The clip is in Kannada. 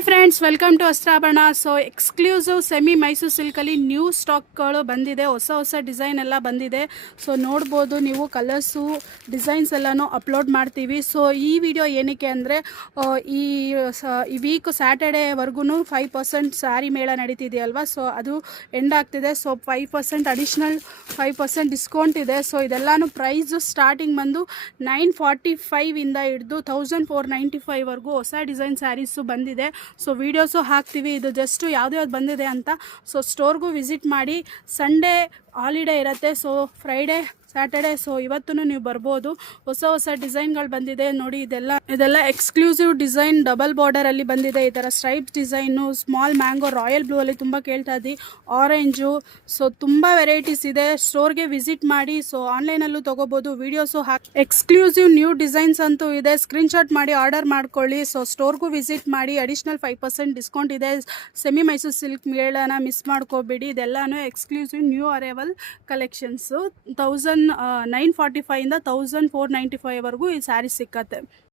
Hi friends, welcome to Astrabharana. So exclusive semi Mysore ಸಿಲ್ಕಲ್ಲಿ ನ್ಯೂ ಸ್ಟಾಕ್ಗಳು ಬಂದಿದೆ, ಹೊಸ ಡಿಸೈನ್ ಎಲ್ಲ ಬಂದಿದೆ. ಸೊ ನೋಡ್ಬೋದು ನೀವು, ಕಲರ್ಸು ಡಿಸೈನ್ಸ್ ಎಲ್ಲನೂ ಅಪ್ಲೋಡ್ ಮಾಡ್ತೀವಿ. ಸೊ ಈ ವಿಡಿಯೋ ಏನಕ್ಕೆ ಅಂದರೆ, ಈ ವೀಕ್ ಸ್ಯಾಟರ್ಡೇವರೆಗೂ 5% ಸ್ಯಾರಿ ಮೇಳ ನಡೀತಿದೆಯಲ್ವಾ, ಸೊ ಅದು ಎಂಡ್ ಆಗ್ತಿದೆ. ಸೊ 5% ಅಡಿಷ್ನಲ್ 5% ಡಿಸ್ಕೌಂಟ್ ಇದೆ. ಸೊ ಇದೆಲ್ಲನೂ ಪ್ರೈಸು ಸ್ಟಾರ್ಟಿಂಗ್ ಬಂದು 945 ಇಂದ ಹಿಡಿದು 1495ವರೆಗೂ ಹೊಸ ಡಿಸೈನ್ ಸ್ಯಾರೀಸು ಬಂದಿದೆ. ಸೊ ವೀಡಿಯೋಸು ಹಾಕ್ತೀವಿ. ಇದು ಜಸ್ಟ್ ಯಾವ್ದು ಬಂದಿದೆ ಅಂತ. ಸೊ ಸ್ಟೋರ್ಗೂ ವಿಸಿಟ್ ಮಾಡಿ. ಸಂಡೇ ಹಾಲಿಡೇ ಇರುತ್ತೆ, ಸೊ ಫ್ರೈಡೇ ಸ್ಯಾಟರ್ಡೇ, ಸೊ ಇವತ್ತೂ ನೀವು ಬರ್ಬೋದು. ಹೊಸ ಡಿಸೈನ್ಗಳು ಬಂದಿದೆ ನೋಡಿ. ಇದೆಲ್ಲ ಎಕ್ಸ್ಕ್ಲೂಸಿವ್ ಡಿಸೈನ್, ಡಬಲ್ ಬಾರ್ಡರಲ್ಲಿ ಬಂದಿದೆ. ಈ ಥರ stripes design, small mango, royal blue ಅಲ್ಲಿ ತುಂಬ ಕೇಳ್ತಾ ಇದ್ದಿ, ಆರೆಂಜು. ಸೊ ತುಂಬ ವೆರೈಟೀಸ್ ಇದೆ. ಸ್ಟೋರ್ಗೆ ವಿಸಿಟ್ ಮಾಡಿ. ಸೊ ಆನ್ಲೈನಲ್ಲೂ ತೊಗೋಬೋದು. ವೀಡಿಯೋಸು ಎಕ್ಸ್ಕ್ಲೂಸಿವ್ ನ್ಯೂ ಡಿಸೈನ್ಸ್ ಅಂತೂ ಇದೆ. ಸ್ಕ್ರೀನ್ಶಾಟ್ ಮಾಡಿ ಆರ್ಡರ್ ಮಾಡ್ಕೊಳ್ಳಿ. ಸೊ ಸ್ಟೋರ್ಗೂ ವಿಸಿಟ್ ಮಾಡಿ. ಅಡಿಷ್ನಲ್ 5% ಡಿಸ್ಕೌಂಟ್ ಇದೆ. ಸೆಮಿ ಮೈಸೂರು ಸಿಲ್ಕ್ ಮೇಳನ ಮಿಸ್ ಮಾಡ್ಕೋಬೇಡಿ. ಇದೆಲ್ಲನೂ ಎಕ್ಸ್ಕ್ಲೂಸಿವ್ ನ್ಯೂ ಅರೈವಲ್ ಕಲೆಕ್ಷನ್ಸು. 945 ಇಂದ 1495ವರೆಗೂ ಈ ಸ್ಯಾರಿ ಸಿಕ್ಕತ್ತೆ.